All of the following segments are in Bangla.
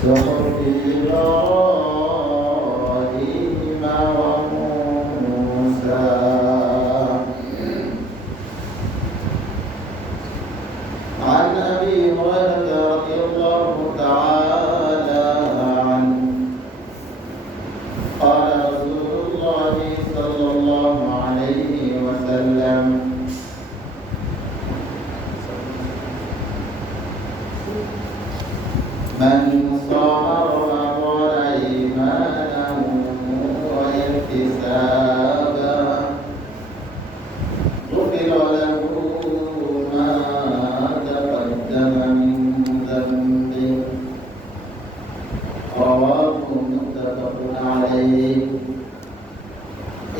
صحف إبراهيم وموسى. عن أبي هريرة رضي الله تعالى عنه قال رسول الله صلى الله عليه وسلم: من صام رمضان إيمانا واحتسابا غفر له ما تقدم من ذنبه. رواه متفق عليه.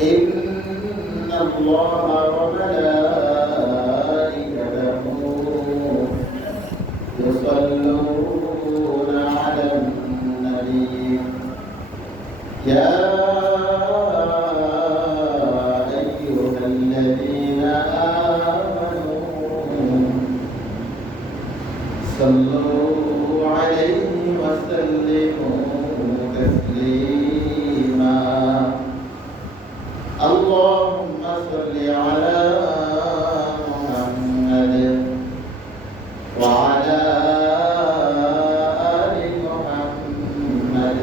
إن الله وملائكته يصلون على النبي يا أيها الذين آمنوا صلوا عليه وسلموا تسليما. اللهم صل على محمد وعلى آل محمد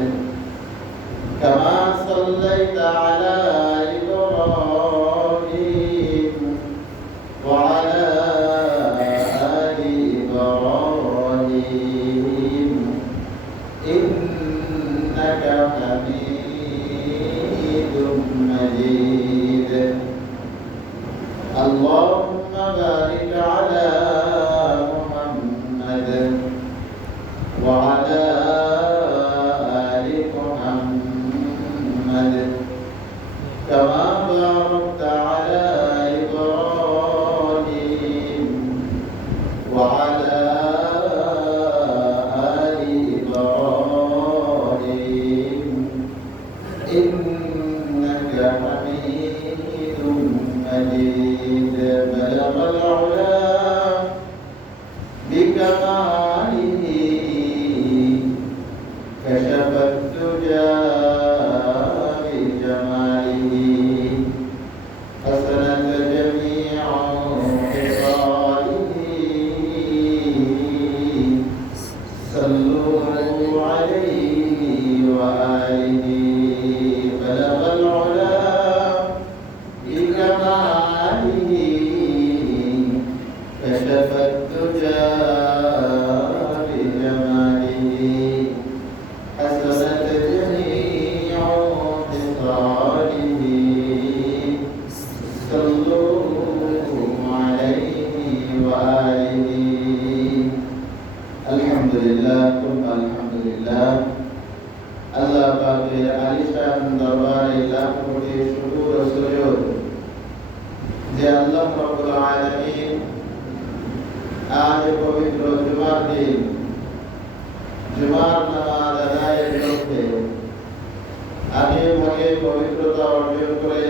كما صليت على إبراهيم وعلى آل إبراهيم إنك حميد مجيد. اللهم بارك على محمد وعلى آل محمد كما باركت على إبراهيم وعلى آل إبراهيم إنك حميد مجيد. بلغ العلا بكماله كشف الدجى بجماله حسنت جميع خصاله. صلوا عليه وآله. بلغ العلا بكماله كشف الدجى بجماله حسنت جميع خصاله. صلوا عليه وآله. الحمد لله ثم الحمد لله. আল্লাহ পাকের আলিশান দরবারে লাখ কোটি শুকর ও সুজুদ যে আল্লাহ রাব্বুল আলামিন আজ পবিত্র জুমার দিন জুমার নামাজ আদায়ের লক্ষ্যে আগে ভাগে পবিত্রতা অর্জন করে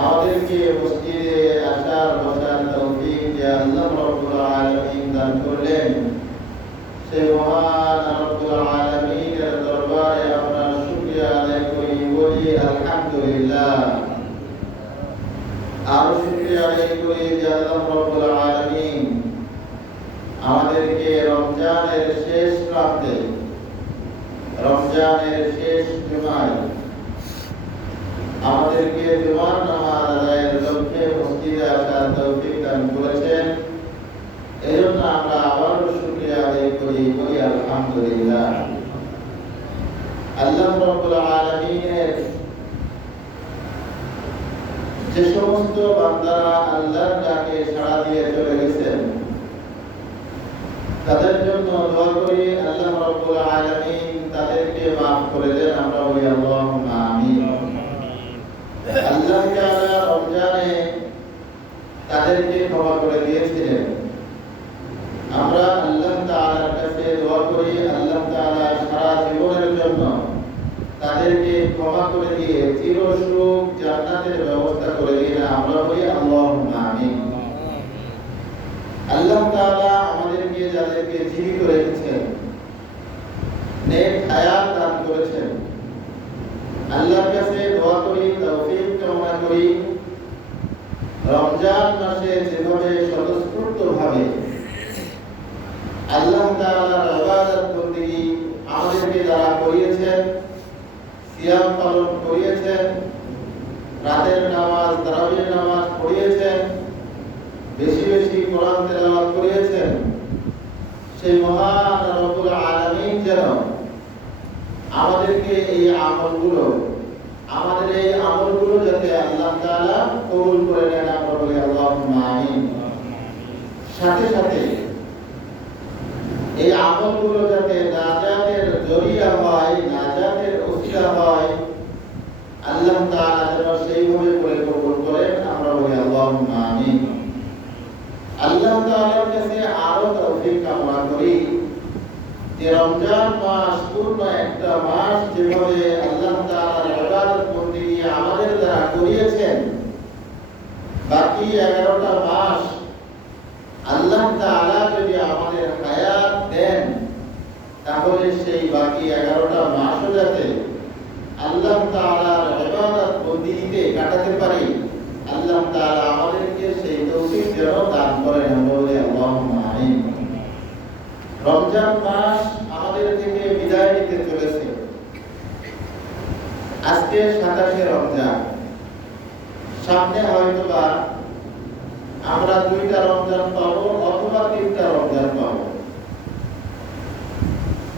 আমাদেরকে মসজিদে আসার বসার তৌফিক যে আল্লাহ রাব্বুল আলামিন দান করলেন, সেই মহান রব্বুল আলামিনের দরবারে আমরা শুকরিয়া আদায় করি, বলি আলহামদুলিল্লাহ। আরো শুকরিয়া আদায় করি যে আল্লাহ রাব্বুল আলামিন আমাদেরকে রমজানের শেষ প্রান্তে, রমজানের শেষ জুমায় আমাদেরকে জুমার নামাজ আদায়ের লক্ষ্যে মসজিদে আসার তৌফিক দান করেছেন। এই জন্য আমরা আবারও শুকরিয়া আদায় করি, বলি আলহামদুলিল্লাহ। আল্লাহ রাব্বুল আলামিনের যে সমস্ত বান্দারা আল্লাহর ডাকে সাড়া দিয়ে চলে গেছেন তাদের জন্য দোয়া করি আল্লাহ রাব্বুল আলামিন তাদেরকে মাফ করে দেন। আমরা বলি আল্লাহুম্মা আমিন। আল্লাহ তাআলা রমজানে তাদেরকে ক্ষমা করে দিয়েছিলেন। আমরা আল্লাহ তাআলার কাছে দোয়া করি আল্লাহ তাআলা সারা জীবনের জন্য তাদেরকে ক্ষমা করে দিয়ে চিরসুখ জান্নাতের ব্যবস্থা করে দিন। আমরা বলি আল্লাহুম্মা আমিন। আল্লাহ তাআলা আমাদেরকে যাদেরকে জীবিত রেখেছেন রমজান মাসে যেভাবে স্বতঃস্ফূর্তভাবে আল্লাহ তাআলার ইবাদত বন্দেগী আমাদেরকে যারা করিয়েছেন, সিয়াম পালন করিয়েছেন, রাতের নামাজ, তারাবির নামাজ পড়িয়েছেন, বেশি বেশি কোরআন তেলাওয়াত করিয়েছেন, সেই মহান রব্বুল আলামিন যেন আমাদেরকে এই আমলগুলো যাতে আল্লাহ তাআলা কবুল করে নেন, আমরা বলি আল্লাহুম্মা আমিন। সাথে সাথে এই আমলগুলো যাতে নাজাতের জরিয়া হয়, নাজাতের ওসিলা হয়, আল্লাহ তাআলা যেন সেইভাবে করে কবুল করেন, আমরা বলি আল্লাহুম্মা আমিন। আল্লাহ তাআলার কাছে আরো তৌফিক কামনা করি যে রমজান মাস পূর্ণ একটা মাস যেভাবে আল্লাহ তাআলার ইবাদত বন্দেগী আমাদের দ্বারা করিয়েছেন, বাকি 11টা মাস আল্লাহ তাআলা যদি আমাদের হায়াত দেন, তাহলে সেই বাকি 11টা মাসও যাতে আল্লাহ তাআলার ইবাদত বন্দেগীতে কাটাতে পারি, আল্লাহ তাআলা আমাদেরকে সেই তৌফিক যেন দান করেন, আমরা বলি আল্লাহুম্মা আমিন। রমজান মাস আমাদের থেকে বিদায় নিতে চলেছে। আজকে 27শে রমজান, সামনে হয়তোবা আমরা 2টা রমজান পাবো অথবা 3টা রমজান পাবো।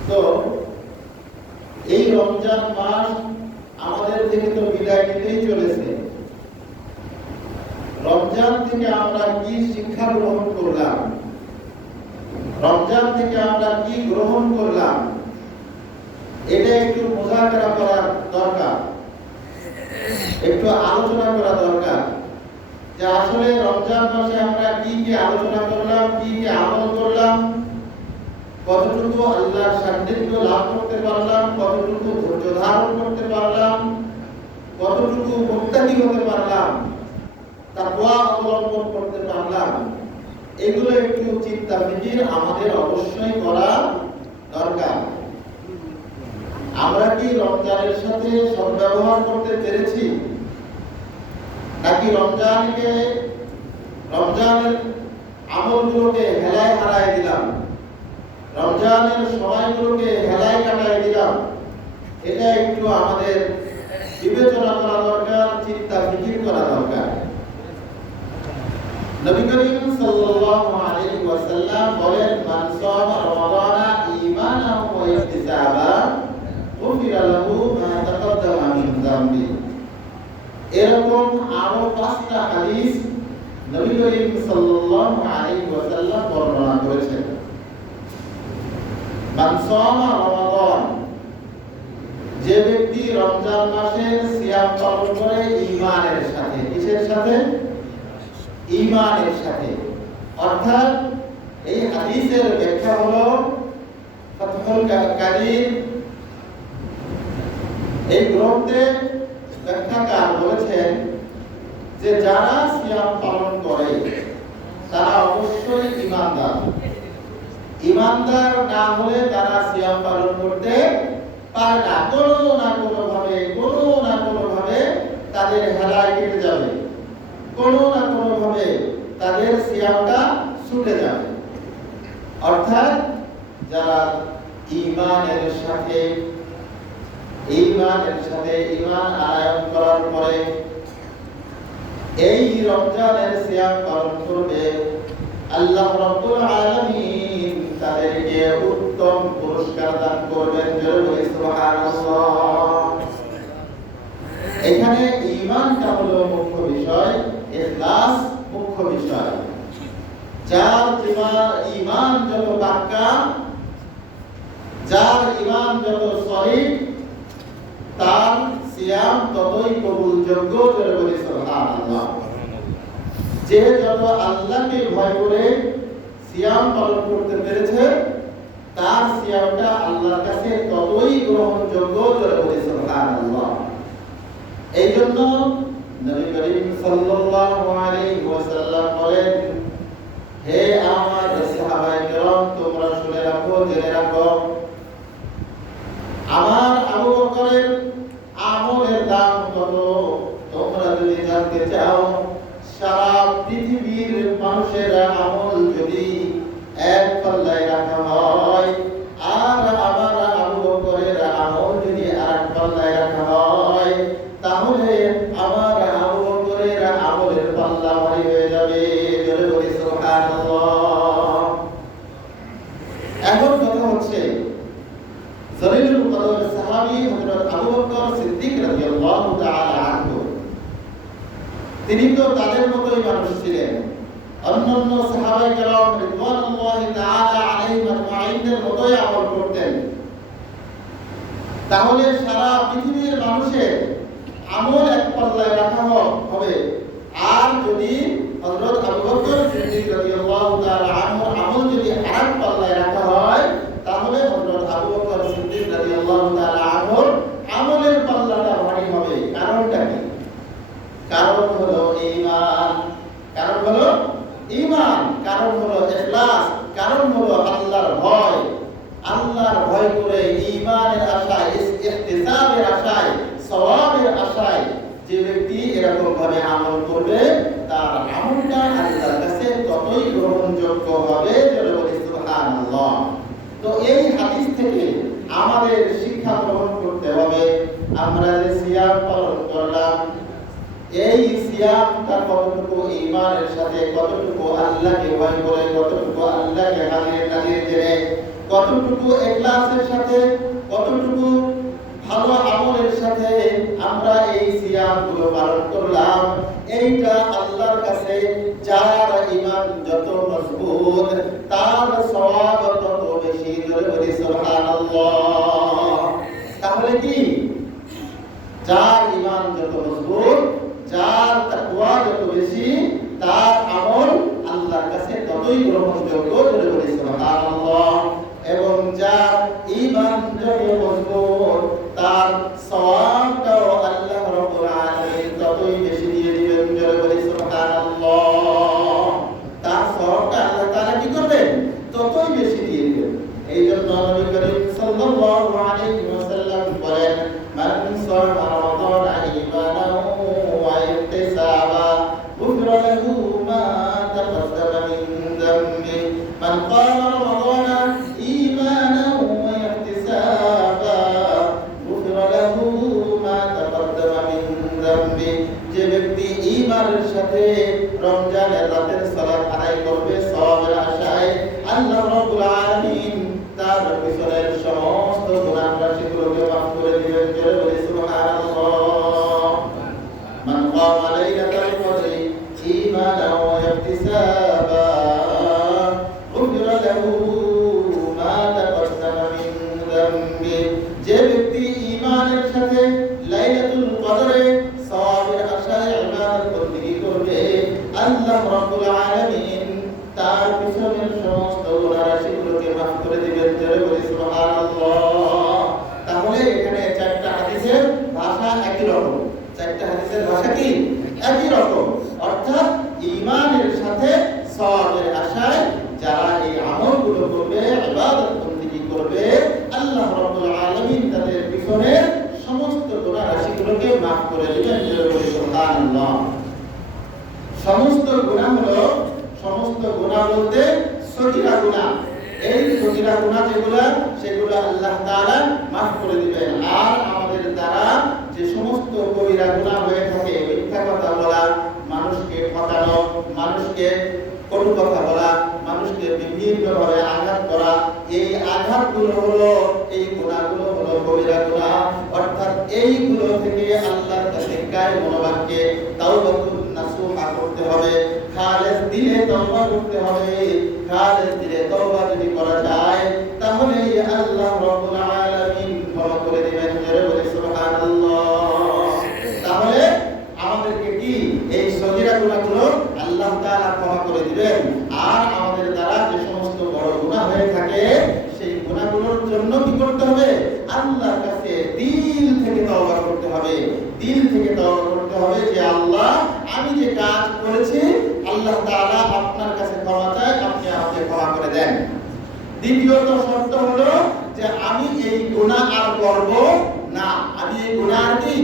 তো এই রমজান মাস আমাদের থেকে তো বিদায় নিতেই চলেছে। রমজান থেকে আমরা কি শিক্ষা গ্রহণ করলাম, রমজান থেকে আমরা কি গ্রহণ করলাম, এটা একটু মুযাকারা করার দরকার, একটু আলোচনা করা দরকার যে আসলে রমজান মাসে আমরা কি কি আলোচনা করলাম, কি কি আমল করলাম, কতটুকু আল্লাহর সান্নিধ্য লাভ করতে পারলাম, কতটুকু ধৈর্য ধারণ করতে পারলাম, কতটুকু মুত্তাকি হতে পারলাম, তাকওয়া অবলম্বন করতে পারলাম, এগুলো একটু চিন্তা ফিকির আমাদের অবশ্যই করা দরকার। আমরা কি রমজানের সাথে সদ্ব্যবহার করতে পেরেছি, নাকি রমজানের আমলগুলোকে হেলায় হারায় দিলাম, রমজানের সময়গুলোকে হেলায় কাটায় দিলাম? এটা একটু আমাদের বিবেচনা করা দরকার, চিন্তা ফিকির করা দরকার। নবী করিম সাল্লাল্লাহু আলাইহি ওয়াসাল্লাম বলেন, মান সামা রমাদানা ঈমানান ওয়া ইহতিসাবান গুফিরা লাহু মা তাকাদ্দামা মিন যামবি। এরকম আরো 5টা হাদিস নবী করিম সাল্লাল্লাহু আলাইহি ওয়াসাল্লাম বর্ণনা করেছেন। মান সামা রমাদান, যে ব্যক্তি রমজান মাসের সিয়াম পালন করে ঈমানের সাথে, কিসের সাথে? ঈমানের সাথে। অর্থাৎ এই হাদিসের ব্যাখ্যা হলো, ফাতহুল কারীর এই গ্রন্থে ব্যাখ্যাকার বলেছেন যে যারা সিয়াম পালন করে তারা অবশ্যই ঈমানদার। ঈমানদার না হলে তারা সিয়াম পালন করতে পারে না। কোনো না কোনোভাবে তাদের হেলায় কেটে যাবে, কোনো না কোনোভাবে তাদের সিয়ামটা ছুটে যাবে। অর্থাৎ যারা ঈমানের সাথে ঈমান আনয়ন করার পরে এই রমজানের সিয়াম পালন করবে, আল্লাহ রাব্বুল আলামিন তাদেরকে উত্তম পুরস্কার দান করবেন। জোরে বলি সুবহানাল্লাহ। এখানে ঈমানটা হলো মুখ্য বিষয়, ইখলাস মুখ্য বিষয়। যার ঈমান যত পাক্কা, যার ঈমান যত সহিহ, তার সিয়াম ততই কবুলযোগ্য। জোরে বলি সুবহানাল্লাহ। যে যত আল্লাহকে ভয় করে সিয়াম পালন করতে পেরেছে, তার সিয়ামটা আল্লাহর কাছে ততই গ্রহণযোগ্য। জোরে বলি সুবহানাল্লাহ। এই জন্য নবী করিম সাল্লাল্লাহু আলাইহি ওয়াসাল্লাম বলেন, হে আমার সাহাবায়ে কেরাম, তোমরা শুনে রাখো, জেনে রাখো, আমার আবু বকরের আমলের দাম কত তোমরা যদি জানতে চাও, সারা পাল্লায় রাখা হয় তাহলে আমার আবু বকরের আমলের পাল্লা ভারী হয়ে যাবে। জোরে বলি সুবহানাল্লাহ। এখন কথা হচ্ছে জলিলুল কদর সাহাবী হযরত আবু বকর সিদ্দিক রাদিয়াল্লাহু তাআলা আনহু, তিনি তো তাদের মতোই মানুষ ছিলেন, অন্যান্য সাহাবায়ে কেরাম রিদওয়ানুল্লাহি তাআলা আলাইহিম আজমাইনের মতোই আমল করতেন। তাহলে সারা পৃথিবীর মানুষের আমল এক পাল্লায় রাখা হবে, আর যদি হযরত আবু বকর সিদ্দিক রাদিয়াল্লাহু তাআলা আনহুর আমল যদি আরেক পাল্লায় রাখা হয় তাহলে হযরত আবু বকর সিদ্দিক রাদিয়াল্লাহু তাআলা আনহুর আমলের পাল্লাটা ভারী হবে। কারণটা কি? কারণ হলো ঈমান, কারণ হলো ঈমান, কারণ হলো ইখলাস, কারণ হলো আল্লাহর ভয়। আল্লাহর ভয় করে ঈমানের আশায়, ইহতিসাবের আশায়, সওয়াবের আশায় যে ব্যক্তি এরকম ভাবে আমল করবে তার আমলটা আল্লাহর কাছে ততই গ্রহণযোগ্য হবে। জোরে বলি সুবহানাল্লাহ। তো এই হাদিস থেকে আমাদের শিক্ষা গ্রহণ করতে হবে, আমরা যে সিয়াম পালন করলাম এই সিয়ামটা কতটুকু ঈমানের সাথে, কতটুকু আল্লাহকে ভয় করে, কতটুকু আল্লাহকে হাজির নাজির জেনে, কতটুকু ইখলাসের সাথে, কতটুকু ভালো আমলের সাথে আমরা এই সিয়ামগুলো পালন করলাম, এইটা আল্লাহর কাছে যার ঈমান যত মজবুত তার সওয়াব তত বেশি। জোরে বলি সুবহানাল্লাহ। তাহলে কি যার ঈমান যত মজবুত, যার তাকওয়া যত বেশি, তার আমল আল্লাহর কাছে ততই গ্রহণযোগ্য। জোরে বলি সুবহানাল্লাহ। এবং যার ঈমান যত মজবুত তার সওয়াবটাও আল্লাহ রাব্বুল আলামিন ততই বেশি দিয়ে দিবেন। জোরে বলি সুবহানাল্লাহ। তার সওয়াবটা আল্লাহ তাআলা কি করবেন? ততই বেশি দিয়ে দিবেন। এইজন্য নবী করিম সাল্লাল্লাহু আলাইহি ওয়াসাল্লাম বলেন, মান সামা রমাদানা ঈমানান ওয়া ইহতিসাবা গুফিরা লাহু মা তাকাদ্দামা মিন যামবি। মান ক্বামা রমাদানা ঈমানান ওয়া ইহতিসাবা গুফিরা লাহু মা তাকাদ্দামা মিন যামবি। যে ব্যক্তি ঈমানের সাথে রমজানের রাতের সালাত আদায় করবে সওয়াবের আশায়, আল্লাহ রাব্বুল আলামিন তার পিছনের সমস্ত গুনাহ রাশিগুলোকে মাফ করে দিবেন। জোরে বলি সুবহানাল্লাহ। মান ক্বামা লাইলাতাল কদরি ঈমানান ওয়া ইহতিসাবা গুফিরা লাহু মা তাকাদ্দামা মিন যামবি। যে ব্যক্তি ঈমানের সাথে লাইলাতুল কদরে সওয়াবের আশায় ইবাদত বন্দেগী করবে, আল্লাহ রাব্বুল আলামিন তার পিছনের সমস্ত গুনাহ রাশিগুলোকে মাফ করে দিবেন। জোরে বলি সুবহানাল্লাহ। তাহলে এখানে চারটা হাদিসের ভাষা একই রকম, চারটা হাদিসের ভাষা কি একই রকম, অর্থাৎ ঈমানের সাথে সওয়াবের আশায় যারা এই আমলগুলো করবে, ইবাদত বন্দেগী করবে, আল্লাহ রাব্বুল আলামিন তাদের পিছনের সমস্ত গুনাহ রাশিগুলোকে মাফ করে দিবেন। জোরে বলি সুবহানাল্লাহ। সমস্ত গুনাহ হলো, সমস্ত গুনাহ বলতে সগীরা গুনাহ, এই সগীরা গুনাহ যেগুলো সেগুলো আল্লাহ তাআলা মাফ করে দিবেন। আর আমাদের দ্বারা যে সমস্ত কবিরা গুনাহ হয়ে থাকে, মিথ্যা কথা বলা, মানুষকে ঠকানো, মানুষকে কটু কথা বলা, মানুষকে বিভিন্নভাবে আঘাত করা, এই আঘাতগুলো হলো, এই গুনাহগুলো হলো কবিরা গুনাহ। অর্থাৎ এইগুলো থেকে আল্লাহর কাছে কায় মনোবাক্যে তাওবাতুন নাসুহা করতে হবে, খালেস দিলে তওবা করতে হবে। খালেস দিলে তওবা যদি করা যায় তাহলে আল্লাহ রাব্বুল আলামিন ক্ষমা করে দিবেন। জোরে বলি সুবহানাল্লাহ। তাহলে আমাদেরকে কি এই সগীরা গুনাহগুলো আল্লাহ তাআলা ক্ষমা করে দিবেন, আর আমাদের দ্বারা যে সমস্ত বড় গুনাহ হয়ে থাকে সেই গুনাহগুলোর জন্য কি করতে হবে? আল্লাহর কাছে দিল থেকে তওবা করতে হবে। দিল থেকে তওবা করতে হবে যে আল্লাহ, আমি যে কাজ করেছি আল্লাহ তাআলা আপনার কাছে ক্ষমা চাই, আপনি আমাকে ক্ষমা করে দেন। দ্বিতীয়ত শর্ত হলো যে আমি এই গুনাহ আর করব না, আমি এই গুনাহ আর কি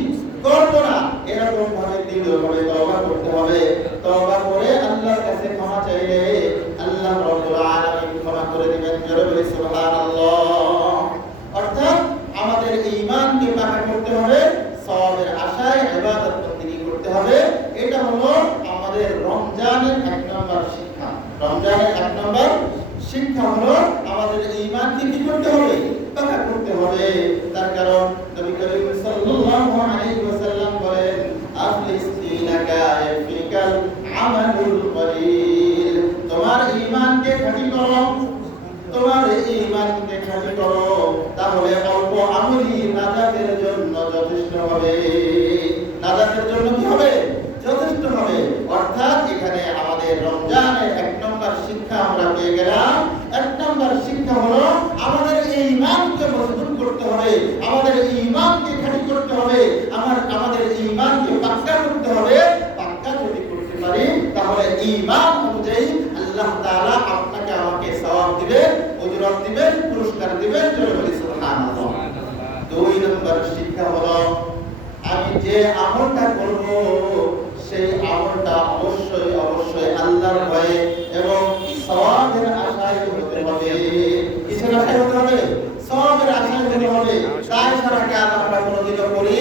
করব না, এরকম ভাবে দৃঢ়ভাবে তওবা করতে হবে। তওবা করে আল্লাহর কাছে ক্ষমা চাইলে আল্লাহ রাব্বুল আলামিন ক্ষমা করে দিবেন। জোরে বলি সুবহানাল্লাহ। অর্থাৎ আমাদের ঈমানকে পাকা করতে হবে। তার কারণ নবী করিম সাল্লাল্লাহু আলাইহি ওয়াসাল্লাম বলেন, আফলিস দীনাকা ইয়াফিকাল আমালুল কলিল। তোমার ঈমানকে খাঁটি করো, তোমার ঈমানকে খাঁটি করো, তাহলে অল্প আমলই নাজাতের জন্য যথেষ্ট হবে। নাজাতের জন্য কি হবে? যথেষ্ট হবে। অর্থাৎ এখানে আমাদের রমজানের এক নম্বর শিক্ষা আমরা পেয়ে গেলাম। এক নম্বর শিক্ষা হলো আমাদের এই ঈমানকে মজবুত করতে হবে, আমাদের ঈমানকে খাঁটি করতে হবে, আমাদের ঈমানকে পাক্কা করতে হবে। পাক্কা যদি করতে পারি তাহলে ঈমান অনুযায়ী আল্লাহ তাআলা আপনাকে আমাকে সওয়াব দিবেন, উজরত দিবেন, পুরস্কার দিবেন। জোরে বলি সুবহানাল্লাহ। দুই নম্বর শিক্ষা হলো আমি যে আমলটা করব সেই আমলটা অবশ্যই আল্লাহর ভয়ে এবং সওয়াবের আশায় হতে হবে। কিসের আশায় হতে হবে? সওয়াবের আশায় হতে হবে। তাই ছাড়া কাজ আমরা কোনোদিনও করি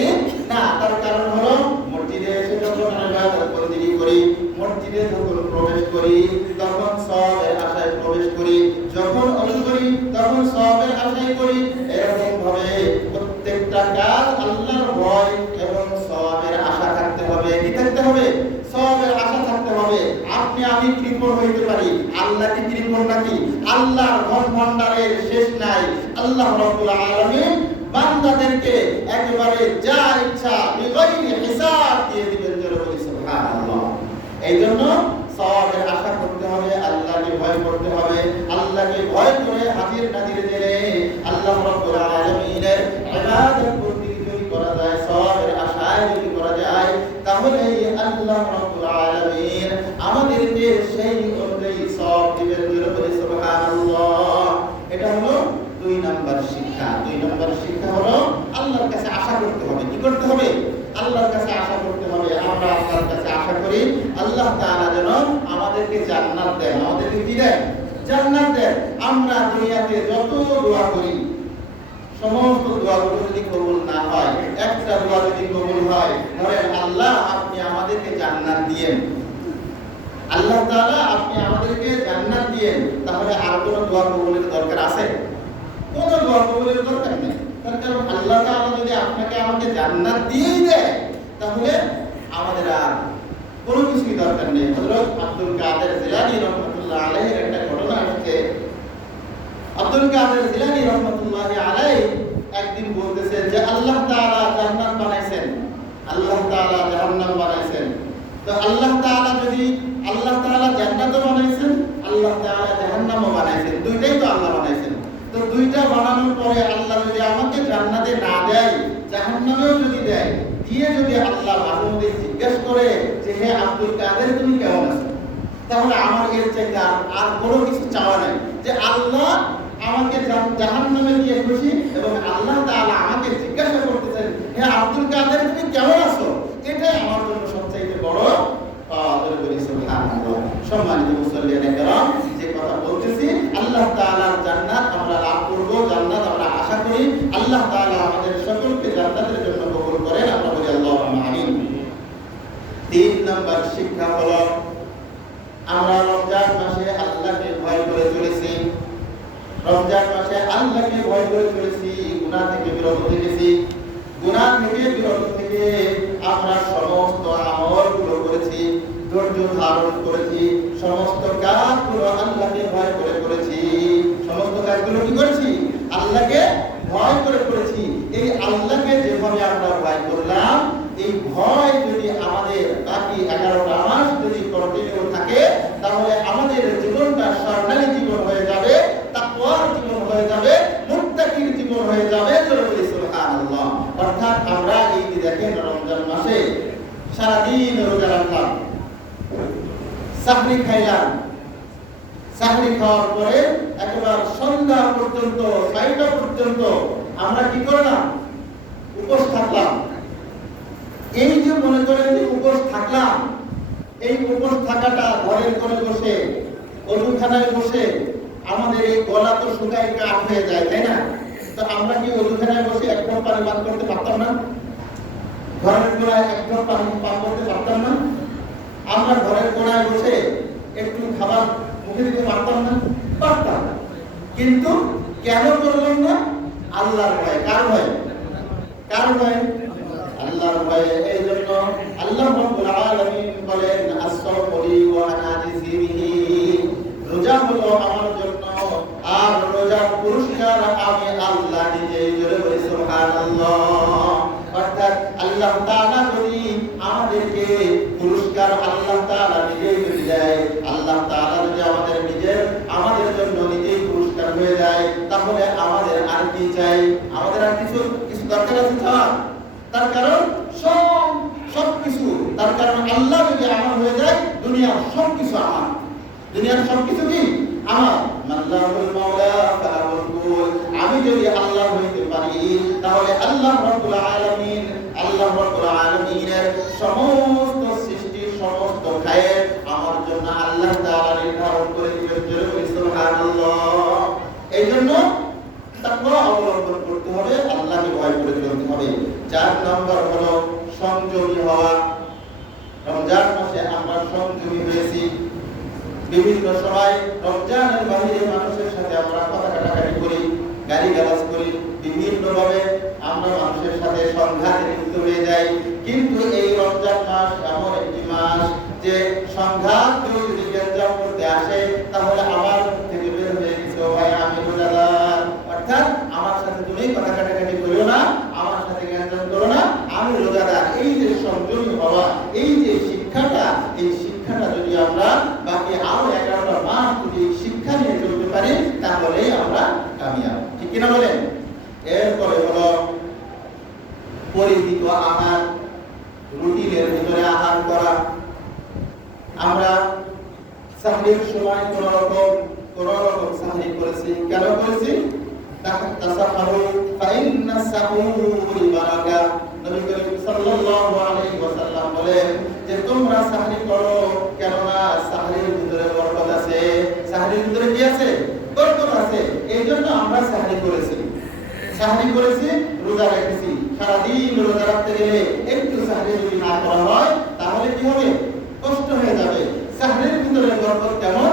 না। তার কারণ হলো মসজিদে এসে যখন ইবাদত বন্দেগী করি, মসজিদে যখন প্রবেশ করি তখন সওয়াবের আশায় প্রবেশ করি, যখন ওযু করি তখন সওয়াবের আশায় করি। এরকম ভাবে প্রত্যেকটা কাজ আল্লাহর ভয় এবং সওয়াবের আশা থাকতে হবে। কি থাকতে হবে? সওয়াবের আশা থাকতে হবে। আপনি আমি কৃপণ হইতে পারি, আল্লাহ কি কৃপণ নাকি? আল্লাহর ধন ভান্ডারের শেষ নাই। আল্লাহ রাব্বুল আলামিন বান্দাদেরকে একেবারে যা ইচ্ছা বিগয়রি হিসাব দিয়ে দিবেন। জোরে বলি সুবহানাল্লাহ। এইজন্য সওয়াবের আশা করতে হবে, আল্লাহকে ভয় করতে হবে। আল্লাহকে ভয় করে হাজির নাজির জেনে আল্লাহ রাব্বুল আলামিনের ইবাদত বন্দেগী যদি করা যায়, সওয়াবের আশায় যদি করা যায়, তাহলে আল্লাহ রাব্বুল আলামিন আমাদেরকে সেই অনুযায়ী সওয়াব দিবেন। জোরে বলি সুবহানাল্লাহ। এটা হলো দুই নাম্বার শিক্ষা। দুই নাম্বার শিক্ষা হলো আল্লাহর কাছে আশা করতে হবে। কি করতে হবে? আল্লাহর কাছে আশা করতে হবে। আমরা আল্লাহর কাছে আশা করি আল্লাহ তাআলা যেন আমাদেরকে জান্নাত দেন। আমাদেরকে কি দেন? জান্নাত দেন। আমরা দুনিয়াতে যত দোয়া করি, সমস্ত দোয়াগুলো যদি কবুল না হয়, একটা দোয়া যদি কবুল হয়, ধরেন আল্লাহ আপনি আমাদেরকে জান্নাত দিয়েন, আল্লাহ তাআলা আপনি আমাদেরকে জান্নাত দিয়েন, তাহলে আর কোনো দোয়া কবুলের দরকার আছে? কোনো দোয়া কবুলের দরকার নেই। তার কারণ আল্লাহ তাআলা যদি আপনাকে আমাকে জান্নাত দিয়েই দেয়, তাহলে আমাদের আর কোনো কিছুই দরকার নেই। হযরত আব্দুল কাদের জিলানী রাহমাতুল্লাহ আলাইহির একটা ঘটনা আছে। আব্দুল কাদের জিলানী রাহমাতুল্লাহ আলাইহি একদিন বলতেছেন যে আল্লাহ তাআলা জান্নাত বানাইছেন, আল্লাহ তাআলা জাহান্নাম বানাইছেন। তো আল্লাহ তাআলা জান্নাতও বানাইছেন, আল্লাহ তাআলা জাহান্নামও বানাইছেন। দুইটাই তো আল্লাহ বানাইছেন। তো দুইটা বানানোর পরে আল্লাহ যদি আমাকে জান্নাতে না দেয়, জাহান্নামেও যদি দেয়, দিয়ে যদি আল্লাহ মাঝে মধ্যে জিজ্ঞেস করে যে হে আব্দুল কাদের তুমি কেমন আছো, তাহলে আমার এর চাইতে আর কোনো কিছু চাওয়া নাই। যে আল্লাহ আমাকে জাহান্নামে দিয়ে খুশি এবং আল্লাহ তাআলা আমাকে জিজ্ঞাসা করতেছেন হে আব্দুল কাদের তুমি কেমন আছো, এটাই আমার জন্য সবচেয়ে বড় পাওয়া। বলি সুবহানাল্লাহ। সম্মানিত মুসল্লিয়ানে কেরাম, যে কথা বলতেছি আল্লাহ তাআলার জান্নাত আমরা লাভ করব, জান্নাত আমরা আশা করি। আল্লাহ তাআলা আমাদের সকলকে জান্নাতের জন্য কবুল করেন। আমরা বলি আল্লাহুম্মা আমিন। তিন নম্বর শিক্ষা হলো আমরা রমজান মাসে আল্লাহকে ভয় করে চলেছি। রমজান মাসে আল্লাহকে ভয় করে চলেছি, গুনাহ থেকে বিরত থেকেছি। গুনাহ থেকে বিরত থেকে আমরা সমস্ত আমলগুলো করেছি, ধৈর্য ধারণ করেছি, সমস্ত কাজগুলো আল্লাহকে ভয় করে করেছি। সমস্ত কাজগুলো কি করেছি? আল্লাহকে ভয় করে করেছি। এই আল্লাহকে যেভাবে আমরা ভয় করলাম, এই ভয় যদি আমাদের বাকি 11টা মাস যদি কন্টিনিউ থাকে, তাহলে আমাদের জীবনটা স্বর্ণালী জীবন হয়ে যাবে, তাকওয়ার জীবন হয়ে যাবে, মুত্তাকির জীবন হয়ে যাবে। জোরে বলি সুবহানাল্লাহ। অর্থাৎ আমরা এই যে দেখেন রমজান মাসে সারাদিন রোজা রাখলাম, সাহরি খাইলাম, সাহরি খাওয়ার পরে একেবারে সন্ধ্যা পর্যন্ত 6টা পর্যন্ত আমরা কি করলাম? উপোস থাকলাম। এই যে মনে করেন যে উপোস থাকলাম, এই উপোস থাকাটা ঘরের কোণে বসে, অজুখানায় বসে আমাদের এই গলা তো শুকায় কাঠ হয়ে যায়, তাই না? তো আমরা কি অজুখানায় বসে এক ঢোক পানি পান করতে পারতাম না? ঘরের কোণায় এক ঢোক পানি পান করতে পারতাম না? আমরা ঘরের কোণায় বসে একটু খাবার মুখে দিতে পারতাম না? পারতাম। কিন্তু কেন করলাম না? আল্লাহর ভয়। কার ভয়? কার ভয়? আল্লাহর ভয়ে। এই জন্য আল্লাহ রাব্বুল আলামিন বলেন আস-সাওমু লি ওয়া আনা আজজি বিহি, রোজা হলো আমার জন্য আর রোজার পুরস্কার আমি আল্লাহ নিজেই। জোরে বলি সুবহানাল্লাহ। অর্থাৎ আল্লাহ তাআলা যদি আমাদেরকে পুরস্কার আল্লাহ তাআলা নিজেই করে দেয়, আল্লাহ তাআলা যদি আমাদের জন্য নিজেই পুরস্কার হয়ে যায়, তাহলে আমাদের আর কি চাই? আমাদের আর কিছু দরকার আছে? তার কারণ সবকিছু, তার কারণ আল্লাহ যদি আমার হয়ে যায়, দুনিয়ার সবকিছু আমার। দুনিয়ার সবকিছু কি আমার? মাল্লাহুল মাওলা ফালাহুল কুল। আমি যদি আল্লাহ হইতে পারি, তাহলে আল্লাহ রাব্বুল আলামিনের সমস্ত সৃষ্টি, সমস্ত খায়ের আমার জন্য আল্লাহ তাআলা নির্ধারণ করে দিবেন। জোরে সুবহানাল্লাহ। এই জন্য তাকওয়া অবলম্বন করতে হবে, আল্লাহকে ভয় করে চলতে হবে। 4 নম্বর হলো সংযমী হওয়া। রমজান মাসে আমরা সংযমী হয়েছি। বিভিন্ন সময় রমজানের বাইরে মানুষের সাথে আমরা কথা কাটাকাটি করি, গালিগালাজ করি, বিভিন্নভাবে আমরা মানুষের সাথে সংঘাতে লিপ্ত হয়ে যাই। কিন্তু এই রমজান মাস এমন একটি মাস যে সংঘাত কেউ যদি গ্যাঞ্জাম করতে আসে, তাহলে আমার থেকে বের হয়ে গেছে, ভাই আমি রোজাদার, অর্থাৎ আমার সাথে তুমি কথা কাটাকাটি করিও না, আমার সাথে গ্যাঞ্জাম করো না, আমি রোজাদার। এই যে সংযমী হওয়া, এই যে শিক্ষাটা, এই শিক্ষাটা যদি আমরা বাকি আরো 11টা মাস যদি শিক্ষা নিয়ে চলতে পারি, তাহলে আমরা কামিয়াব। ঠিক কিনা বলেন? এরপরে হলো পরিমিত আহার, রুটিনের ভিতরে আহার করা। আমরা সাহরির সময় কোন রকম সাহরি করেছি। কেন করেছি? তাসাহহু ফাইন্না সাহুরি বারাকা। নবী করিম সাল্লাল্লাহু আলাইহি ওয়াসাল্লাম বলেন যে তোমরা সাহরি করো, কেননা সাহরির ভিতরে বরকত আছে। সাহরির ভিতরে কি আছে? বরকত আছে। এই জন্য আমরা সাহরি করেছি, রোজা রেখেছি। সারাদিন রোজা রাখতে গেলে একটু সাহরি যদি না করা হয়, তাহলে কি হবে? কষ্ট হয়ে যাবে। সাহরির ভিতরে বরকত কেমন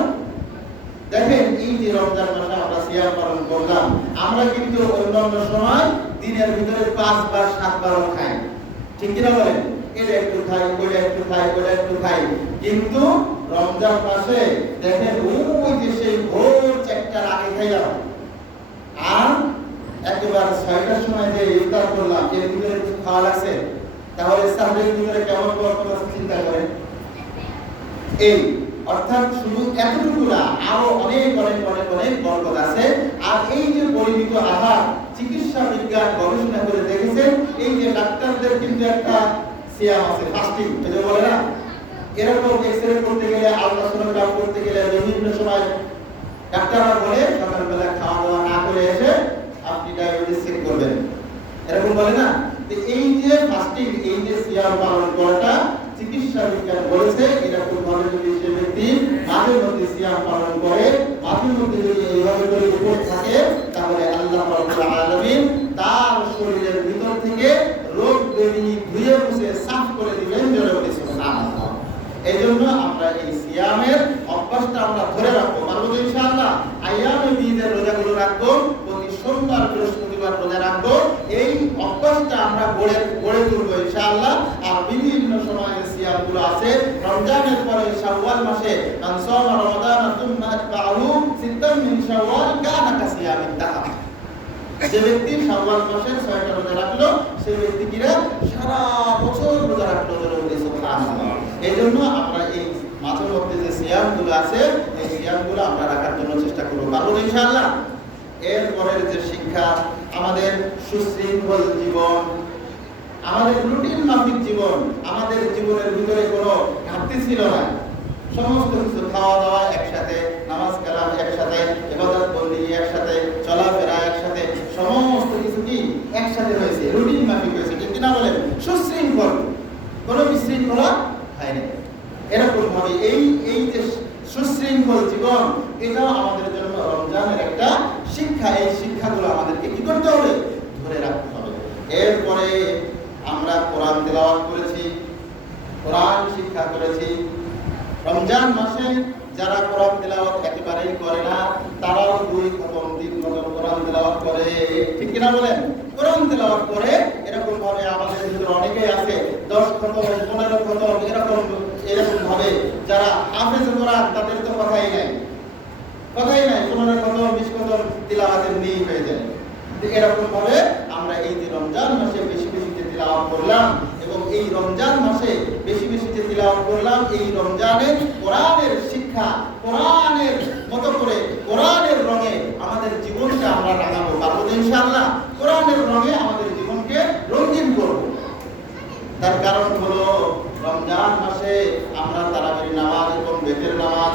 দেখেন। এই যে রমজান মাসে আমরা সিয়াম পালন করলাম, আমরা কিন্তু অন্যান্য সময় দিনের ভিতরে 5 বার 7 বারও খাই। ঠিক কিনা বলেন? এটা একটু খাই, ওটা একটু খাই, ওটা একটু খাই। কিন্তু রমজান মাসে দেখেন ওই যে সেই ভোর 4টার আগে খাইলাম, আর একেবারে 6টার সময় যে ইফতার করলাম, এর ভিতরে কিছু খাওয়া লাগছে, তাহলে সাহরির ভিতরে কেমন বরকত চিন্তা করেন। এই অর্থাৎ শুধু এতটুকু না, আরো অনেক বরকত আছে। আর এই যে পরিমিত আহার, চিকিৎসা বিজ্ঞান গবেষণা করে দেখেছেন, এই যে ডাক্তারদের কিন্তু একটা সিয়াম আছে, ফাস্টিং, এই যে বলে না, এরকম এক্সরে করতে গেলে, আল্ট্রাসোনোগ্রাফ করতে গেলে বিভিন্ন সময় ডাক্তাররা বলে সকালবেলা খাওয়া দাওয়া না করে এসে আপনি ডায়াবেটিস চেক করবেন, এরকম বলে না। এই যে ফাস্টিং, এই যে সিয়াম পালন করাটা চিকিৎসা বিজ্ঞান বলেছে, এরকম ভাবে যদি সে ব্যক্তি মাঝে মধ্যে সিয়াম পালন করে, মাঝে মধ্যে যদি এইভাবে করে উপর থাকে, তাহলে আল্লাহ রাব্বুল আলামিন তার শরীরের ভিতর থেকে রোগ ব্যাধি ধুয়ে মুছে সাফ করে দিবেন। জোরে বলি সুবহানাল্লাহ। এই জন্য আমরা এই সিয়ামের অভ্যাসটা আমরা ধরে রাখবো, পারবো তো ইনশাআল্লাহ। আইয়ামে বীজের রোজাগুলো রাখবো, প্রতি সোমবার বৃহস্পতিবার রোজা রাখবো। এই অভ্যাসটা আমরা গড়ে তুলবো ইনশাআল্লাহ। আর বিভিন্ন সময়ে সিয়ামগুলো আছে, রমজানের পরে শাওয়াল মাসে মান সামা রমাদান সুম্মা আতবাহু সিত্তান মিন শাওয়াল কানা কাসিয়ামিদ দাহর। যে ব্যক্তি শাওয়াল মাসের 6টা রোজা রাখলো, সেই ব্যক্তি কিরা সারা বছর রোজা রাখলো। সুবহানাল্লাহ। এই জন্য আমরা এই মাঝে মধ্যে যে সিয়ামগুলো আছে, এই সিয়ামগুলো আমরা রাখার জন্য চেষ্টা করবো, পারবো ইনশাআল্লাহ। এরপরের যে শিক্ষা, আমাদের সুশৃঙ্খল জীবন, আমাদের রুটিন মাফিক জীবন, আমাদের জীবনের ভিতরে কোনো ঘাটতি ছিল না। সমস্ত কিছু খাওয়া দাওয়া একসাথে, নামাজ কালাম একসাথে, ইবাদত বন্দেগী একসাথে, চলাফেরা একসাথে, সমস্ত কিছু কি একসাথে হয়েছে, রুটিন মাফিক হয়েছে। ঠিক কিনা বলেন? সুশৃঙ্খল, কোনো বিশৃঙ্খলা হয়নি। এরকম ভাবে এই যে সুশৃঙ্খল জীবন, এটাও আমাদের জন্য রমজানের একটা শিক্ষা। এই শিক্ষাগুলো আমাদেরকে কি করতে হবে? ধরে রাখতে হবে। এরপরে আমরা কোরআন তেলাওয়াত করেছি, কোরআন শিক্ষা করেছি। রমজান মাসে যারা কোরআন তেলাওয়াত একেবারেই করে না, তারাও 2 খতম 3 খতম কোরআন তেলাওয়াত করে। ঠিক কিনা বলেন? কোরআন তেলাওয়াত করে এরকম ভাবে আমাদের ভিতরে অনেকেই আছে 10 খতম 15 খতম এরকম ভাবে যারা হাফেজ কোরআন তাদের তো কথাই নাই 15 খতম 20 খতম তিলাওয়াতের নিয়ে হয়ে যায়। এরকম ভাবে আমরা এই যে রমজান মাসে বেশি বেশি যে তিলাওয়াত করলাম এবং এই রমজান মাসে বেশি বেশি যে তিলাওয়াত করলাম, এই রমজানে কোরআনের শিক্ষা, কোরআনের মতো করে কোরআনের রঙে আমাদের জীবনকে আমরা রাঙাবো, পারবো ইনশাআল্লাহ। কোরআনের রঙে আমাদের জীবনকে রঙিন করব। তার কারণ হলো রমজান মাসে আমরা তারাবির নামাজ এবং বেতের নামাজ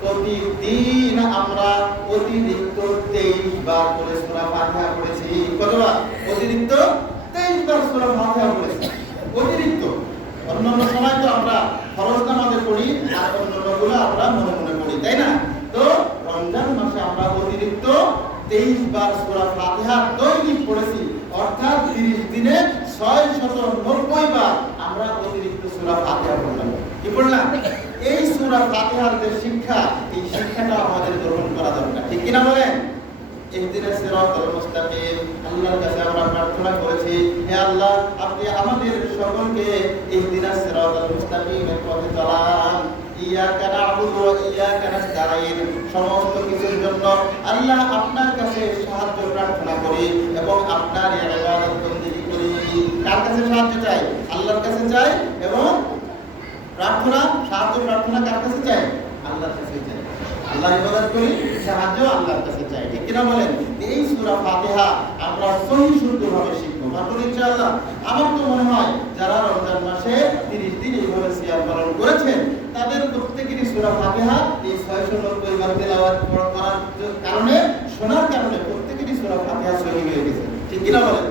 প্রতিদিন আমরা অতিরিক্ত 23 বার করে সূরা ফাতিহা পড়েছি। কতবার? অতিরিক্ত 23 বার সূরা ফাতিহা পড়েছি। অতিরিক্ত। অন্যান্য সময় তো আমরা ফরজ নামাজে পড়ি আর অন্যান্যগুলো আমরা মনে মনে পড়ি, তাই না? তো রমজান মাসে আমরা অতিরিক্ত 23 বার সূরা ফাতিহা দৈনিক পড়েছি, অর্থাৎ 30 দিনে 690 বার আমরা অতিরিক্ত সূরা ফাতিহা পড়লাম। কি পড়লাম? এই সূরা ফাতিহার যে শিক্ষা, এই শিক্ষাটা আমাদের গ্রহণ করা দরকার, ঠিক কিনা বলেন? ইহদিনাস সিরাতাল মুস্তাকিম, আল্লাহর কাছে আমরা প্রার্থনা করেছি, হে আল্লাহ আপনি আমাদের সকলকে ইহদিনাস সিরাতাল মুস্তাকিমের পথে চালান। ইয়াকা না'বুদু ওয়া ইয়াকা নাস্তাঈন, সমস্ত কিছুর জন্য আল্লাহ আপনার কাছে সাহায্য প্রার্থনা করি এবং আপনার ইবাদত বন্দেগী করি। কার কাছে সাহায্য চাই? আল্লাহর কাছে চাই। এবং প্রার্থনা, সাহায্য প্রার্থনা কার কাছে চাই? আল্লাহর কাছে চাই। আল্লাহর ইবাদত করি, সাহায্য আল্লাহর কাছে চাই, ঠিক কিনা বলেন? এই সূরা ফাতিহা আমরা সহি শুদ্ধভাবে শিখবো, মাত্র ইনশাআল্লাহ। আমার তো মনে হয় যারা রমজান মাসে 30 দিন এইভাবে সিয়াম পালন করেছেন তাদের প্রত্যেকেরই সূরা ফাতিহা এই 690 বার তেলাওয়াত করার কারণে, শোনার কারণে প্রত্যেকেরই সূরা ফাতিহা সহি হয়ে গেছে, ঠিক কিনা বলেন?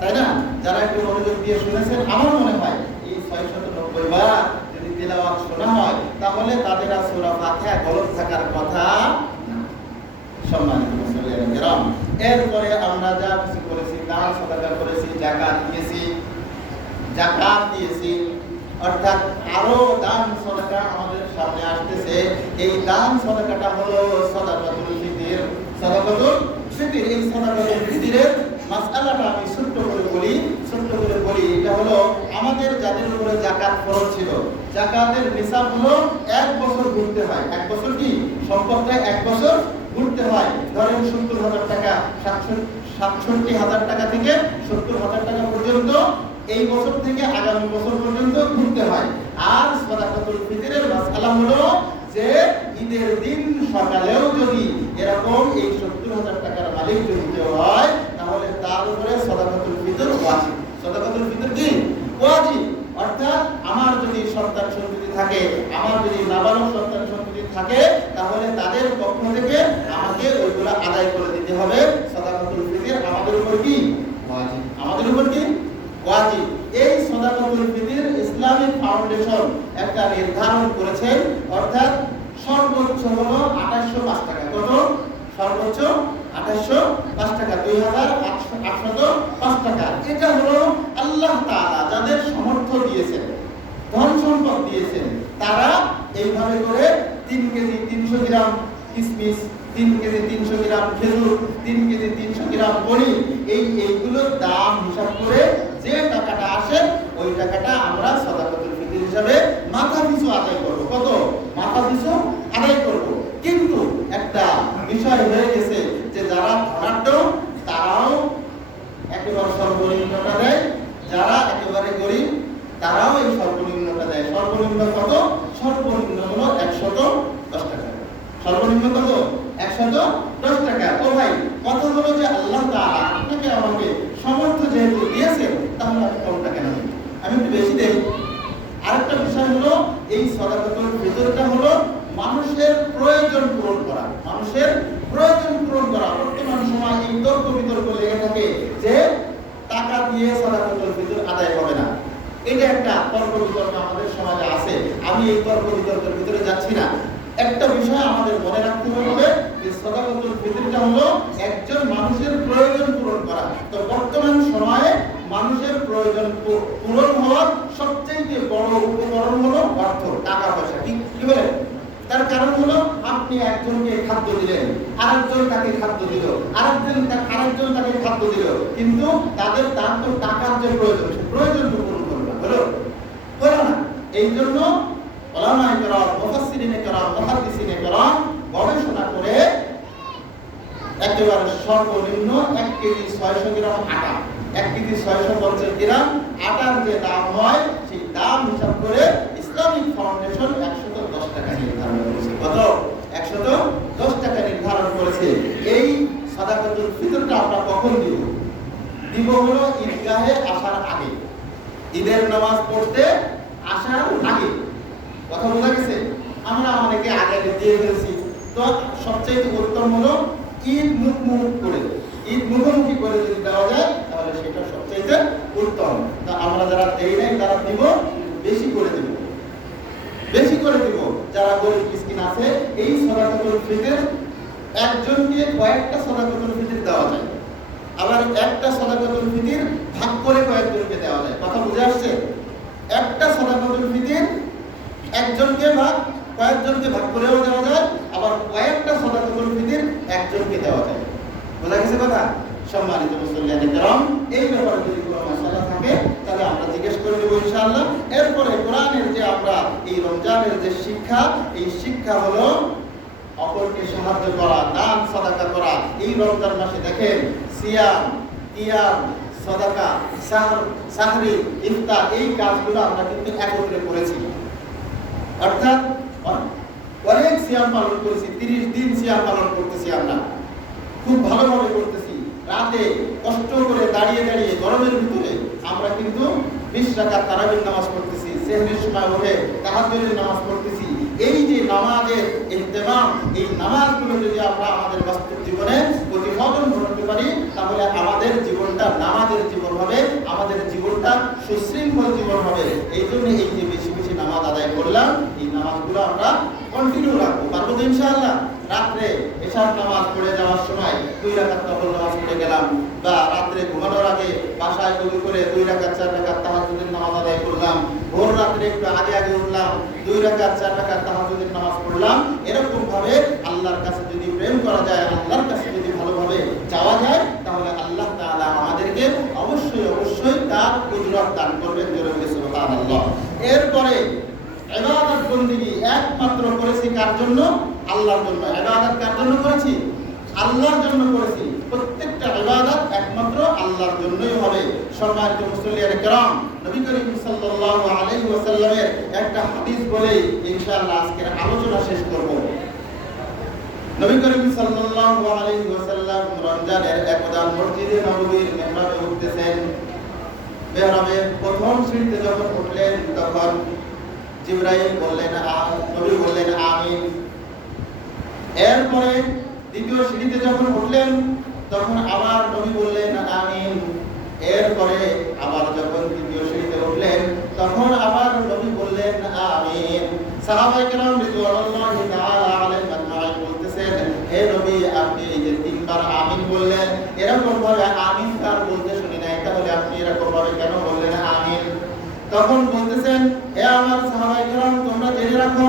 তাই না? যারা একটু মনোযোগ দিয়ে শুনেছেন, আমার মনে হয় এই 690 বার যদি তেলাওয়াত শোনা হয় তাহলে তাদের আর সূরা ফাতিহা গলত থাকার কথা না। সম্মানিত মুসলিম কিরাম, এরপরে আমরা যা কিছু করেছি, দান সাদাকা করেছি, যাকাত দিয়েছি, অর্থাৎ আরো দান সাদাকা আমাদের সামনে আসতেছে। এই দান সাদাকাটা হলো সাদাকাতুল ফিতর। সাদাকাতুল ফিতর, এই সাদাকাতুল ফিতরের মাসআলাটা আমি ছোট্ট করে বলি। এটা হলো আমাদের যাদের উপরে যাকাত ফরজ ছিল, যাকাতের নিসাব হলো 1 বছর ঘুরতে হয়। 1 বছর কি সম্পদটা 1 বছর ঘুরতে হয়। ধরেন 70,000 টাকা, 67,000 টাকা থেকে 70,000 টাকা পর্যন্ত এই বছর থেকে আগামী বছর পর্যন্ত ঘুরতে হয়। আর সাদাকাতুল ফিতরের মাসআলা হলো যে ঈদের দিন সকালেও যদি এরকম এই 70,000 টাকার মালিক যদি কেউ হয় তাহলে তার উপরে সাদাকাতুল ফিতর ওয়াজিব। সাদাকাতুল ফিতর কি? ওয়াজিব। অর্থাৎ আমার যদি সন্তান সন্ততি থাকে, আমার যদি নাবালক সন্তান সন্ততি থাকে, তাহলে তাদের পক্ষ থেকে আমাকে ওইগুলো আদায় করে দিতে হবে। সাদাকাতুল ফিতর আমাদের উপর কি? ওয়াজিব। আমাদের উপর কি? ওয়াজিব। এই সাদাকাতুল ফিতর ইসলামিক ফাউন্ডেশন একটা নির্ধারণ করেছেন, অর্থাৎ সর্বোচ্চ হলো 2805 টাকা। কত? সর্বোচ্চ 2805 টাকা, 2805 টাকা। এটা হলো আল্লাহ তাআলা যাদের সামর্থ্য দিয়েছেন, ধন সম্পদ দিয়েছেন, তারা এইভাবে করে 3 কেজি 300 গ্রাম কিশমিশ, 3 কেজি 300 গ্রাম খেজুর, 3 কেজি 300 গ্রাম বড়ি, এইগুলোর দাম হিসাব করে যে টাকাটা আসে ওই টাকাটা আমরা সাদাকাতুল ফিতর হিসাবে মাথা পিছু আদায় করব। কত? মাথা পিছু আদায় করব। কিন্তু একটা বিষয় হয়ে গেছে যে যারা ধনাঢ্য তারাও একেবারে সর্বনিম্নটা দেয়, যারা একেবারে গরিব তারাও এই সর্বনিম্নটা দেয়। সর্বনিম্ন কত? সর্বনিম্ন হলো 110 টাকা। সর্বনিম্ন কত? 110 টাকা। ও ভাই, কথা হলো যে আল্লাহ তাআলা আপনাকে আমাকে সামর্থ্য যেহেতু দিয়েছেন তাহলে আমি কম টাকা নেব, আমি একটু বেশি দেই। আরেকটা বিষয় হলো এই সাদাকাতুল ফিতরটা হলো মানুষের প্রয়োজন পূরণ করা। মানুষের প্রয়োজন পূরণ করা। বর্তমান সময় এই তর্ক বিতর্ক লেগে থাকে যে টাকা দিয়ে সাদাকাতুল ফিতর আদায় হবে না। এটা একটা তর্ক বিতর্ক আমাদের সমাজে আছে। আমি এই তর্ক বিতর্কের ভিতরে যাচ্ছি না। একটা বিষয় আমাদের মনে রাখতে হবে যে সাদাকাতুল ফিতরটা হলো একজন মানুষের প্রয়োজন পূরণ করা। তো বর্তমান সময়ে মানুষের প্রয়োজন পূরণ হওয়ার সবচেয়ে বড় উপকরণ হলো অর্থ, টাকা পয়সা। কি বলেন? তার কারণ হলো আপনি একজনকে খাদ্য দিলেন, আরেকজন তাকে খাদ্য দিল, আরেকজন তাকে খাদ্য দিল, কিন্তু তার তো টাকার যে প্রয়োজন, সে প্রয়োজনটুকু পূরণ করবে না, হলো না। এই জন্য উলামায়ে কেরাম, মুফাসসিরিনে কেরাম, মুহাদ্দিসিনে কেরাম গবেষণা করে একেবারে সর্বনিম্ন 1 কেজি 600 গ্রাম আটা, 1 কেজি 650 গ্রাম আটার যে দাম হয়, সেই দাম হিসাব করে ইসলামিক ফাউন্ডেশন 110 টাকা নির্ধারণ করেছে। কত? 110 টাকা নির্ধারণ করেছে। এই সাদাকাতুল ফিতরটা আমরা কখন দিব হলো ঈদগাহে আসার আগে, ঈদের নামাজ পড়তে আসার আগে। কথা বোঝা গেছে? আমরা অনেকে আগে দিয়ে ফেলছি, তো সবচেয়ে উত্তম হলো ঈদ মুখোমুখি করে যদি দেওয়া যায় তাহলে সেটা সবচেয়ে উত্তম। তা আমরা যারা দেই নাই তারা দিব, বেশি করে দিব। যারা গরিব মিসকিন আছে, এই সাদাকাতুল ফিতর একজনকে কয়েকটা সাদাকাতুল ফিতর দেওয়া যায়, আবার একটা সাদাকাতুল ফিতর ভাগ করে কয়েকজনকে দেওয়া যায়। কথা বুঝে আসছে? একটা সাদাকাতুল ফিতর একজনকে কয়েকজনকে ভাগ করেও দেওয়া যায়, আবার কয়েকটা সাদাকাতুল ফিতর একজনকে দেওয়া যায়। বোঝা গেছে কথা? সম্মানিত মুসল্লিয়ানে কেরাম, এই ব্যাপারে যদি কোনো মাসালা থাকে তাহলে আমরা জিজ্ঞেস করে নেব ইনশাআল্লাহ। এরপরে কোরআনের যে আমরা এই রমজানের যে শিক্ষা, এই শিক্ষা হলো অপরকে সাহায্য করা, দান সাদাকা করা। এই রমজান মাসে দেখেন সিয়াম, কিয়াম, সাদাকা, সাহরি, ইফতার, এই কাজগুলো আমরা কিন্তু একত্রে করেছি। অর্থাৎ অনেক সিয়াম পালন করেছি, 30 দিন সিয়াম পালন করতেছি, আমরা খুব ভালোভাবে করতেছি। রাতে কষ্ট করে দাঁড়িয়ে গরমের ভিতরে আমরা কিন্তু 20 রাকাত তারাবির নামাজ পড়তেছি, সেহরির সময় উঠে তাহাজ্জুদের নামাজ পড়তেছি। এই যে নামাজের ইহতিমাম, এই নামাজগুলো যদি আমরা আমাদের বাস্তব জীবনে প্রতিফলন করতে পারি তাহলে আমাদের জীবনটা নামাজের জীবন হবে, আমাদের জীবনটা সুশৃঙ্খল জীবন হবে। এই জন্য এই যে বেশি বেশি নামাজ আদায় করলাম, এই নামাজগুলো আমরা কন্টিনিউ রাখবো। পারবো তো ইনশাআল্লাহ? রাত্রে এশার নামাজ পড়ে যাওয়ার সময় 2 রাকাত নফল নামাজ পড়ে গেলাম, বা রাত্রে ঘুমানোর আগে বাসায় ওযু করে 2 রাকাত 4 রাকাত তাহাজ্জুদের নামাজ আদায় করলাম, ভোর রাত্রে একটু আগে উঠলাম, 2 রাকাত 4 রাকাত তাহাজ্জুদের নামাজ পড়লাম। এরকম ভাবে আল্লাহর কাছে যদি প্রেম করা যায়, আল্লাহর কাছে যদি ভালোভাবে যাওয়া যায়, তাহলে আল্লাহ তাআলা আমাদেরকে অবশ্যই তার কুদরত দান করবেন। জোরে বলি সুবহানাল্লাহ। এরপরে ইবাদত বন্দেগী একমাত্র করেছি কার জন্য? আল্লাহর জন্য। ইবাদত কার জন্য করেছি? আল্লাহর জন্য করেছি। প্রত্যেকটা ইবাদত একমাত্র আল্লাহর জন্যই হবে। সম্মানিত মুসল্লিয়ানে কেরাম, নবী করিম সাল্লাল্লাহু আলাইহি ওয়াসাল্লামের একটা হাদিস বলেই ইনশাআল্লাহ আজকের আলোচনা শেষ করব। নবী করিম সাল্লাল্লাহু আলাইহি ওয়াসাল্লাম রমজানের একদা মসজিদে নববীর মিহরাবে উঠতেছেন। মিহরাবের প্রথম সিঁড়িতে যখন উঠলেন তখন জিবরাইল বললেন, নবী বললেন আমিন। এরপরে দ্বিতীয় সিঁড়িতে যখন উঠলেন তখন আবার নবী বললেন আমিন। এরপরে আবার যখন তৃতীয় সিঁড়িতে উঠলেন তখন আবার নবী বললেন আমিন। সাহাবায়ে কেরাম রিদওয়ানুল্লাহি তাআলা আলাইহিম আজমাইন বলতেছেন, হে নবী, আপনি এই যে 3 বার আমিন বললেন, এরকম ভাবে আমিন কার বলতে শুনি নাই, তাহলে আপনি এরকম ভাবে কেন বললেন আমিন? তখন বলতেছেন, হে আমার সাহাবায়ে কেরাম, তোমরা জেনে রাখো,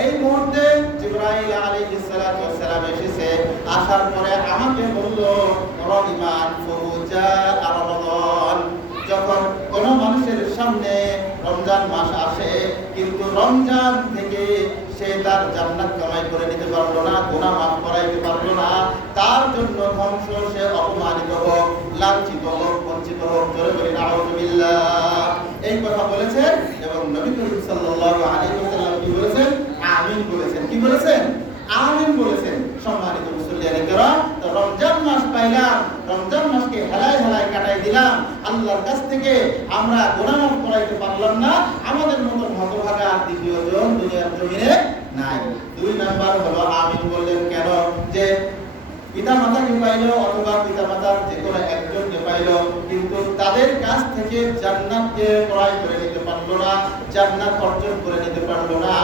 এই মুহূর্তে জিবরাইল আলাইহিস সালাতু ওয়াস সালাম এসেছে। আসার পরে আমাকে বলল, রহিমান ফুজা রমাদান। যখন কোন মানুষের সামনে রমজান মাস আসে কিন্তু রমজান থেকে সে তার জান্নাত কামাই করে নিতে পারলো না, গুনাহ মাফ করাইতে পারলো না, তার জন্য ধ্বংস, সে অপমানিত হোক, লাঞ্ছিত হোক, বঞ্চিত হোক। জোরে বলি নাউযুবিল্লাহ। এই কথা বলেছেন এবং নবী করিম সাল্লাল্লাহু আলাইহি ওয়াসাল্লাম কি বলেছেন? আমিন বলেছেন। কি বলেছেন? আমিন বলেছেন। সম্মানিত মুসল্লিয়ানে কেরাম, তো রমজান মাস পাইলাম, রমজান মাসকে হেলায় কাটাই দিলাম, আল্লাহর কাছ থেকে আমরা গুনাহ মাফ করাইতে পারলাম না, আমাদের মতো হতভাগা আর দ্বিতীয় জন দুনিয়ার জমিনে নাই। 2 নাম্বার হলো আমিন বললেন কেন? যে পিতা মাতাকে পাইল অথবা পিতা মাতার যে কোনো একজনকে পাইল, কিন্তু তাদের কাছ থেকে জান্নাতকে ক্রয় করে নিতে পারলো না, জান্নাত অর্জন করে নিতে পারলো না,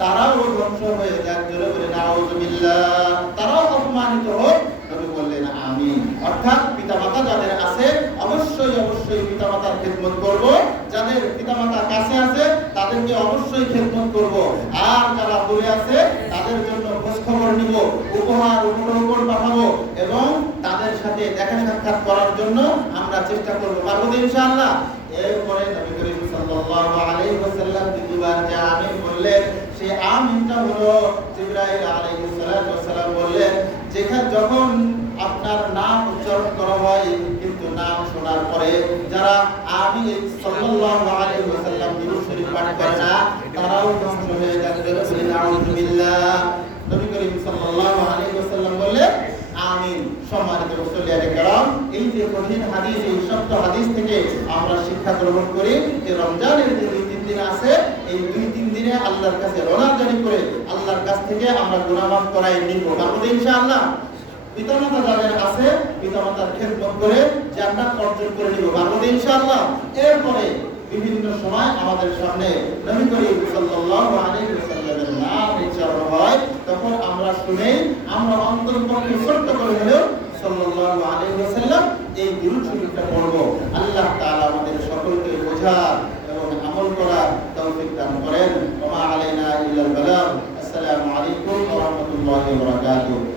তারাও ধ্বংস হয়ে যাক। জোরে বলে নাউযুবিল্লাহ। তারাও অপমানিত হোক। নবী বললেন আমিন। অর্থাৎ পিতামাতা যাদের আছে অবশ্যই পিতামাতার খেদমত করব, যাদের পিতামাতা কাছে আছে তাদেরকে অবশ্যই খেদমত করব, আর যারা দূরে আছে তাদের জন্য খবর নিব, উপহার উপঢৌকন পাঠাবো এবং তাদের সাথে দেখা সাক্ষাৎ করার জন্য আমরা চেষ্টা করব। পারবো তো ইনশাআল্লাহ? এরপরে নবী করিম সাল্লাল্লাহু আলাইহি ওয়াসাল্লাম দ্বিতীয়বার যে আমিন বললেন, সেই আমিনটা হলো জিবরাইল আলাইহিস সালাতু ওয়াসসালাম বললেন, যখন আপনার নাম উচ্চারণ করা হয় কিন্তু নাম শোনার পরে যারা আমিন সাল্লাল্লাহু আলাইহি ওয়াসাল্লাম দুরূদ শরীফ পাঠ করে না, তারাও ধ্বংস হয়ে যাবে। আউযু বিল্লাহ। নবী করিম সাল্লাল্লাহু আলাইহি ওয়াসাল্লাম বললেন আমিন। সম্মানিত মুসল্লিয়ানে কেরাম, এই যে কঠিন হাদিস, এই শব্দ হাদিস থেকে আমরা শিক্ষা গ্রহণ করি যে রমজানের যে 2-3 দিন আছে, এই 2-3 দিনে আল্লাহর কাছে রোনাজারি করে আল্লাহর কাছ থেকে আমরা গুনাহ মাফ করাই নিব। পারবো ইনশাআল্লাহ? পিতামাতা যাদের আছে, পিতামাতার খেদমত করে জান্নাত অর্জন করে নিব। পারবো ইনশাআল্লাহ? এরপরে বিভিন্ন সময় আমাদের সামনে নবী করিম সাল্লাল্লাহু আলাইহি ওয়াসাল্লামের নাম উচ্চারণ হয়, তখন আমরা শুনে আমরা অন্তরপক্ষে ছোট্ট করে হলেও সাল্লাল্লাহু আলাইহি ওয়াসাল্লাম এই দুরূদ শরীফটা পড়ব। আল্লাহ তাআলা আমাদের সকলকে বোঝার এবং আমল করার তৌফিক দান করেন। ওয়া মা আলাইনা ইল্লাল বালাগ। আসসালামু আলাইকুম ওয়া রাহমাতুল্লাহি ওয়া বারাকাতুহু।